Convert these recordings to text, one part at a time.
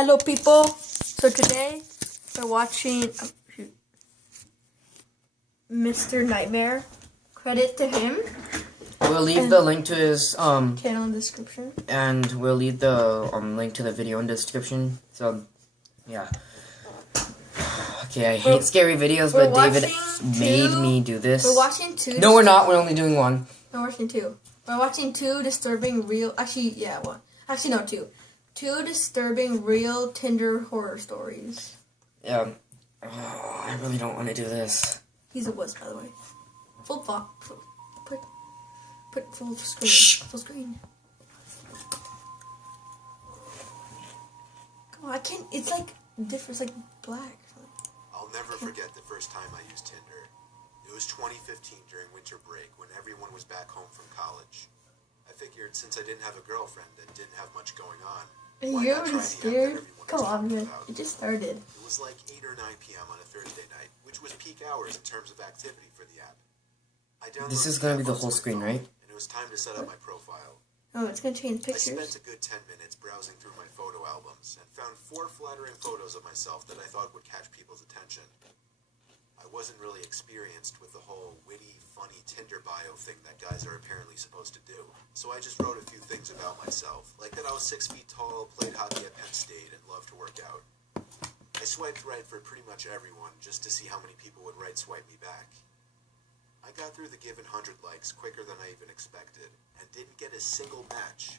Hello, people. So today we're watching Mr. Nightmare. Credit to him. We'll leave the link to his channel in the description, and we'll leave the link to the video in the description. So yeah. Okay, I hate scary videos, but David made me do this. We're watching two. No, we're not. We're only doing one. We're watching two. We're watching two disturbing real. Actually, yeah, one. Actually, no, two. Two disturbing real Tinder horror stories. Yeah. Oh, I really don't want to do this. He's a wuss, by the way. Full fuck. Put full screen. Shh. Full screen. Come on, I can't. It's like different. It's like black. I'll never forget the first time I used Tinder. It was 2015 during winter break when everyone was back home from college. I figured since I didn't have a girlfriend and didn't have much going on, you're already scared? Come on, man. It just started. It was like 8 or 9 p.m. on a Thursday night, which was peak hours in terms of activity for the app. This is going to be the whole screen, right? And it was time to set up my profile. Oh, it's going to change pictures? I spent a good 10 minutes browsing through my photo albums and found 4 flattering photos of myself that I thought would catch people's attention. I wasn't really experienced with the whole witty, funny Tinder bio thing that guys are apparently supposed to do, so I just wrote a few things about myself, like that I was 6 feet tall, played hockey at Penn State, and loved to work out. I swiped right for pretty much everyone just to see how many people would right swipe me back. I got through the given 100 likes quicker than I even expected, and didn't get a single match.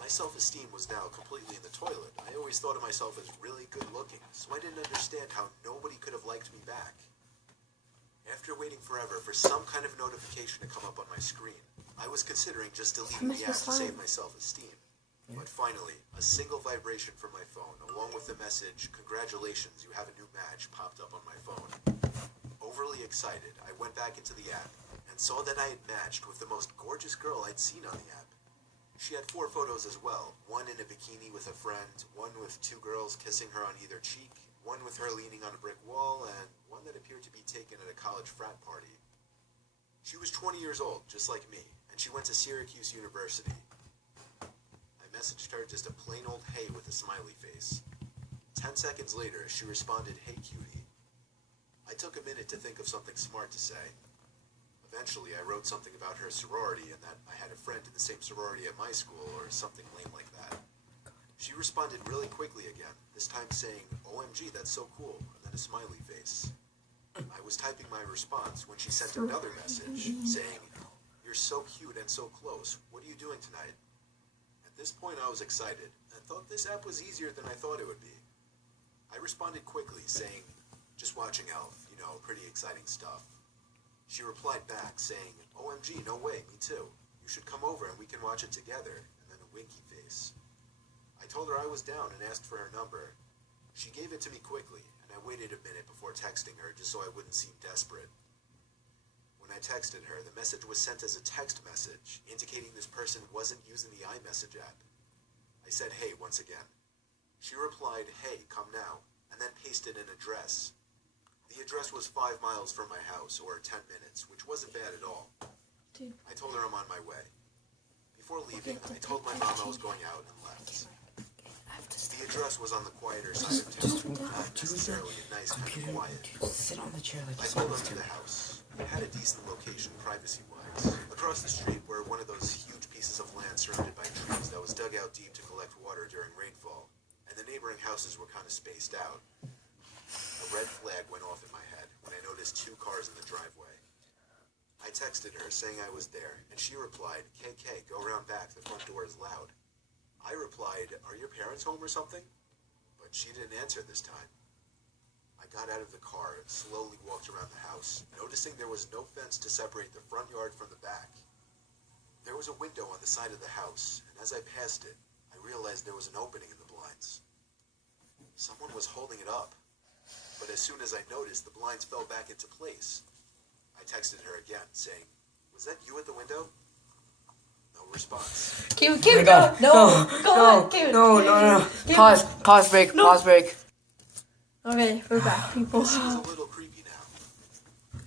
My self-esteem was now completely in the toilet. I always thought of myself as really good looking, so I didn't understand how nobody could have liked me back. After waiting forever for some kind of notification to come up on my screen, I was considering just deleting the app to save my self-esteem. But finally, a single vibration from my phone, along with the message, "Congratulations, you have a new match," popped up on my phone. Overly excited, I went back into the app and saw that I had matched with the most gorgeous girl I'd seen on the app. She had 4 photos as well, one in a bikini with a friend, one with 2 girls kissing her on either cheek, one with her leaning on a brick wall, and one that appeared to be taken at a college frat party. She was 20 years old, just like me, and she went to Syracuse University. I messaged her just a plain old hey with a smiley face. 10 seconds later, she responded, "Hey cutie." I took a minute to think of something smart to say. Eventually, I wrote something about her sorority and that I had a friend in the same sorority at my school or something lame like that. She responded really quickly again, this time saying, "OMG, that's so cool," and then a smiley face. I was typing my response when she sent another message saying, "You're so cute and so close. What are you doing tonight?" At this point, I was excited and thought this app was easier than I thought it would be. I responded quickly saying, "Just watching Elf, you know, pretty exciting stuff." She replied back saying, "OMG, no way, me too. You should come over and we can watch it together," and then a winky face. I told her I was down and asked for her number. She gave it to me quickly, and I waited a minute before texting her just so I wouldn't seem desperate. When I texted her, the message was sent as a text message, indicating this person wasn't using the iMessage app. I said hey once again. She replied, "Hey, come now," and then pasted an address. The address was 5 miles from my house, or 10 minutes, which wasn't bad at all. I told her I'm on my way. Before leaving, I told my mom I was going out and left. The address was on the quieter side of town, not necessarily a nice kind of quiet. Sit on the chair like I pulled up to the house. It had a decent location privacy-wise. Across the street were one of those huge pieces of land surrounded by trees that was dug out deep to collect water during rainfall, and the neighboring houses were kind of spaced out. A red flag went off in my head when I noticed 2 cars in the driveway. I texted her saying I was there, and she replied, "KK, go around back, the front door is loud." I replied, "Are your parents home or something?" But she didn't answer this time. I got out of the car and slowly walked around the house, noticing there was no fence to separate the front yard from the back. There was a window on the side of the house, and as I passed it, I realized there was an opening in the blinds. Someone was holding it up. But as soon as I noticed, the blinds fell back into place. I texted her again, saying, "Was that you at the window?" No response. Keep Oh going. No. Pause break. Okay, we're back, people. This was a little creepy now.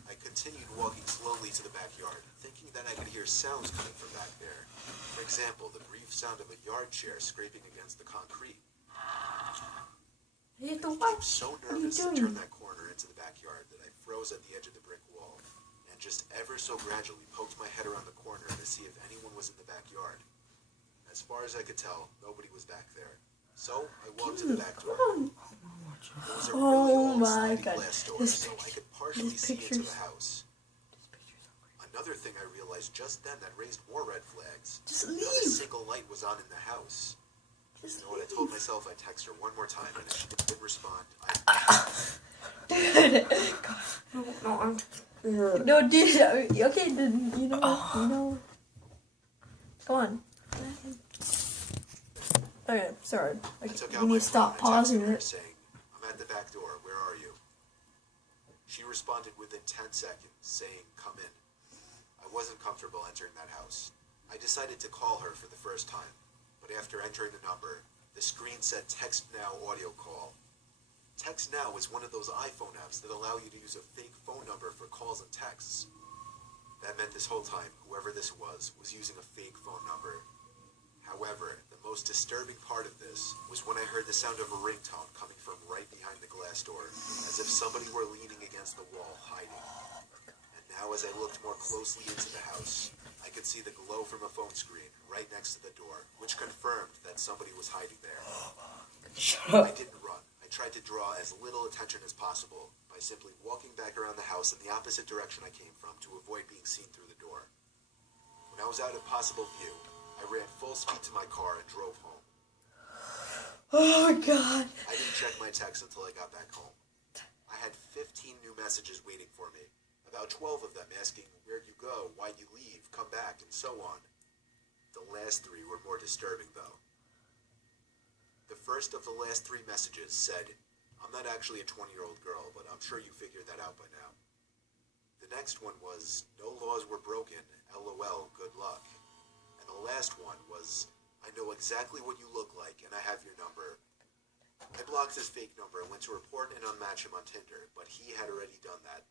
I continued walking slowly to the backyard, thinking that I could hear sounds coming from back there. For example, the brief sound of a yard chair scraping against the concrete. the I what? became so What are you nervous to doing? turn that corner into the backyard that I froze at the edge of the brick wall and just ever so gradually poked my head around the corner to see if anyone was in the backyard. As far as I could tell, nobody was back there. So I walked to the back door. It was a really old sliding glass door, so I could partially see into the house. Another thing I realized just then that raised more red flags. Just Not a leave. single light was on in the house. You know what? I told myself I'd text her one more time, and if she didn't respond, Dude. No, dude. Okay, then you know. Come on. Okay, sorry. I took You out need my to stop phone and pausing texted her it. saying, "I'm at the back door. Where are you?" She responded within 10 seconds, saying, "Come in." I wasn't comfortable entering that house. I decided to call her for the first time, but after entering the number, the screen said Text Now audio call. Text Now is one of those iPhone apps that allow you to use a fake phone number for calls and texts. That meant this whole time, whoever this was using a fake phone number. However, the most disturbing part of this was when I heard the sound of a ringtone coming from right behind the glass door, as if somebody were leaning against the wall, hiding. And now as I looked more closely into the house, I could see the glow from a phone screen right next to the door, which confirmed that somebody was hiding there. I didn't run. I tried to draw as little attention as possible by simply walking back around the house in the opposite direction I came from to avoid being seen through the door. When I was out of possible view, I ran full speed to my car and drove home. Oh God. I didn't check my text until I got back home. I had 15 new messages waiting for me, about 12 of them asking, "Where'd you go? Why'd you leave? Come back," and so on. The last 3 were more disturbing, though. The first of the last 3 messages said, "I'm not actually a 20-year-old girl, but I'm sure you figured that out by now." The next one was, "No laws were broken, LOL, good luck." And the last one was, "I know exactly what you look like, and I have your number." I blocked his fake number and went to report and unmatch him on Tinder, but he had already done that.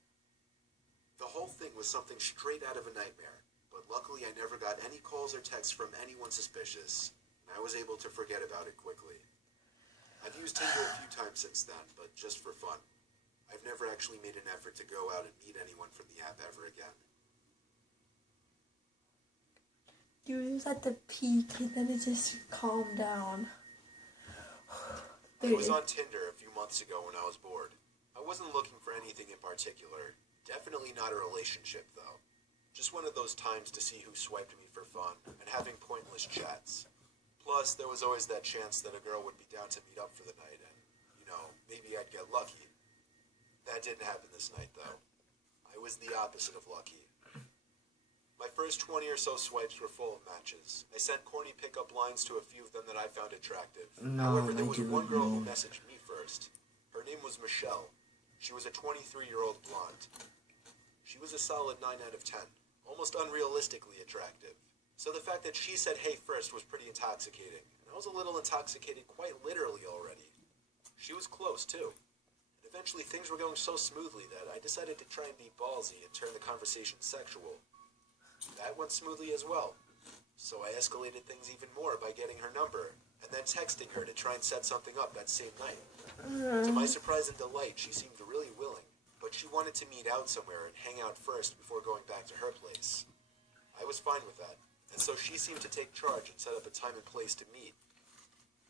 The whole thing was something straight out of a nightmare, but luckily I never got any calls or texts from anyone suspicious, and I was able to forget about it quickly. I've used Tinder a few times since then, but just for fun. I've never actually made an effort to go out and meet anyone from the app ever again. Dude, it was at the peak, and then it just calmed down. I was on Tinder a few months ago when I was bored. I wasn't looking for anything in particular. Definitely not a relationship, though. Just one of those times to see who swiped me for fun and having pointless chats. Plus, there was always that chance that a girl would be down to meet up for the night and, maybe I'd get lucky. That didn't happen this night, though. I was the opposite of lucky. My first 20 or so swipes were full of matches. I sent corny pickup lines to a few of them that I found attractive. However, there was one girl who messaged me first. Her name was Michelle. She was a 23-year-old blonde. She was a solid 9 out of 10, almost unrealistically attractive. So the fact that she said hey first was pretty intoxicating, and I was a little intoxicated quite literally already. She was close, too. And eventually things were going so smoothly that I decided to try and be ballsy and turn the conversation sexual. That went smoothly as well. So I escalated things even more by getting her number, and then texting her to try and set something up that same night. To my surprise and delight, she seemed really willing, but she wanted to meet out somewhere and hang out first before going back to her place. I was fine with that, and so she seemed to take charge and set up a time and place to meet.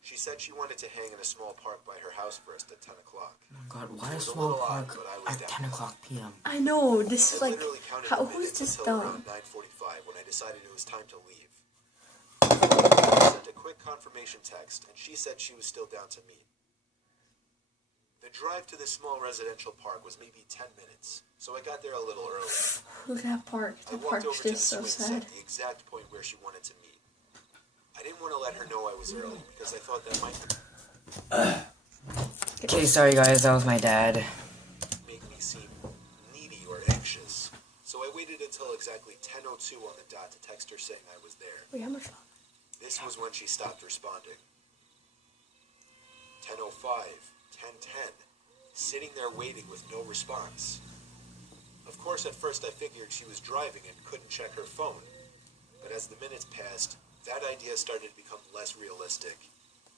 She said she wanted to hang in a small park by her house first at 10 o'clock. Oh my God, why a small park at 10 o'clock p.m.? I know, this is like, literally counted how, the who's minutes this until dumb? around 9:45 when I decided it was time to leave. I sent a quick confirmation text, and she said she was still down to meet. The drive to this small residential park was maybe 10 minutes, so I got there a little early. Look at that park. I The walked park's over to the just so swing sad. set, the exact point where she wanted to meet. I didn't want to let her know I was early because I thought that might Okay, sorry guys, that was my dad. make me seem needy or anxious. So I waited until exactly 10:02 on the dot to text her saying I was there. Wait, how much? This was when she stopped responding. 10:05, 10:10, sitting there waiting with no response. Of course, at first I figured she was driving and couldn't check her phone. But as the minutes passed, that idea started to become less realistic,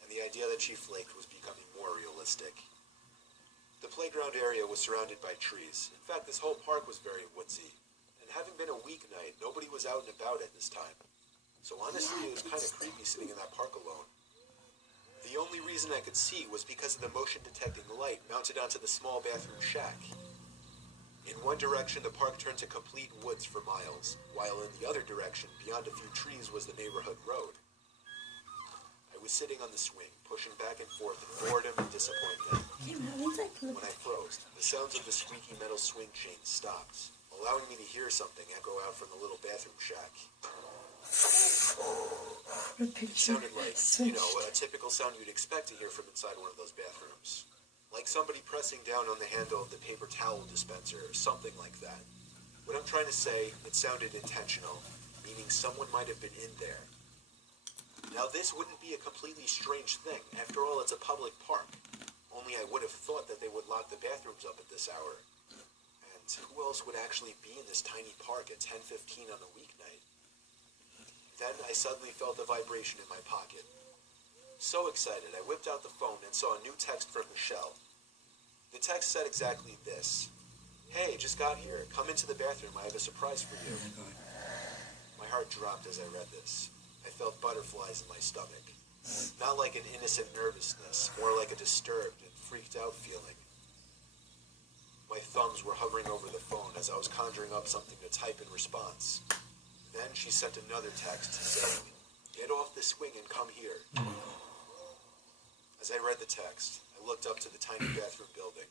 and the idea that she flaked was becoming more realistic. The playground area was surrounded by trees. In fact, this whole park was very woodsy. And having been a weeknight, nobody was out and about at this time. So honestly, it was kind of creepy sitting in that park alone. The only reason I could see was because of the motion-detecting light mounted onto the small bathroom shack. In one direction, the park turned to complete woods for miles, while in the other direction, beyond a few trees, was the neighborhood road. I was sitting on the swing, pushing back and forth in boredom and disappointment. When I froze, the sounds of the squeaky metal swing chain stopped, allowing me to hear something echo out from the little bathroom shack. It sounded like, a typical sound you'd expect to hear from inside one of those bathrooms. Like somebody pressing down on the handle of the paper towel dispenser or something like that. What I'm trying to say, it sounded intentional, meaning someone might have been in there. Now this wouldn't be a completely strange thing. After all, it's a public park. Only I would have thought that they would lock the bathrooms up at this hour. And who else would actually be in this tiny park at 10:15 on a weeknight? Then I suddenly felt a vibration in my pocket. So excited, I whipped out the phone and saw a new text from Michelle. The text said exactly this. "Hey, just got here. Come into the bathroom. I have a surprise for you." My heart dropped as I read this. I felt butterflies in my stomach. Not like an innocent nervousness, more like a disturbed and freaked out feeling. My thumbs were hovering over the phone as I was conjuring up something to type in response. Then she sent another text saying, "Get off the swing and come here." As I read the text, I looked up to the tiny bathroom building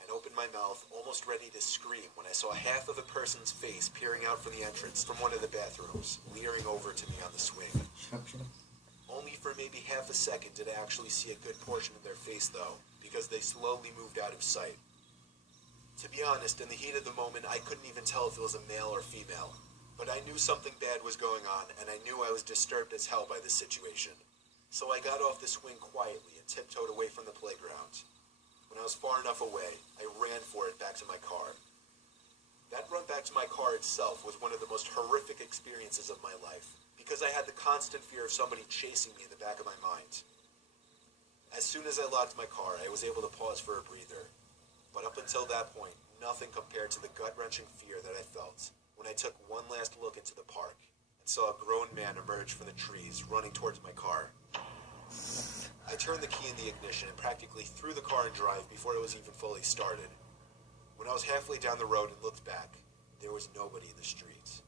and opened my mouth, almost ready to scream, when I saw half of a person's face peering out from the entrance from one of the bathrooms, leering over to me on the swing. Only for maybe half a second did I actually see a good portion of their face, though, because they slowly moved out of sight. To be honest, in the heat of the moment, I couldn't even tell if it was a male or female. But I knew something bad was going on, and I knew I was disturbed as hell by this situation. So I got off the swing quietly and tiptoed away from the playground. When I was far enough away, I ran for it back to my car. That run back to my car itself was one of the most horrific experiences of my life, because I had the constant fear of somebody chasing me in the back of my mind. As soon as I locked my car, I was able to pause for a breather. But up until that point, nothing compared to the gut-wrenching fear that I felt when I took one last look into the park and saw a grown man emerge from the trees, running towards my car. I turned the key in the ignition and practically threw the car in drive before it was even fully started. When I was halfway down the road and looked back, there was nobody in the streets.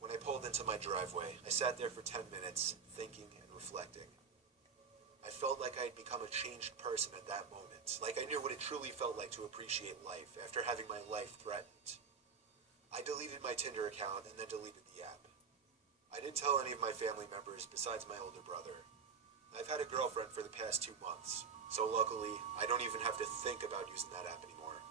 When I pulled into my driveway, I sat there for 10 minutes, thinking and reflecting. I felt like I had become a changed person at that moment, like I knew what it truly felt like to appreciate life after having my life threatened. I deleted my Tinder account and then deleted the app. I didn't tell any of my family members besides my older brother. I've had a girlfriend for the past 2 months, so luckily, I don't even have to think about using that app anymore.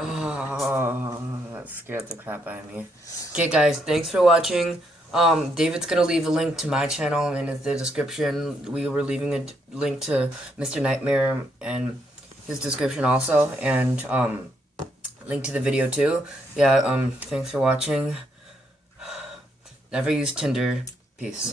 Oh, that scared the crap out of me. Okay, guys, thanks for watching. David's gonna leave a link to my channel in the description. We were leaving a link to Mr. Nightmare in his description also, and link to the video too. Yeah, thanks for watching. Never use Tinder. Peace.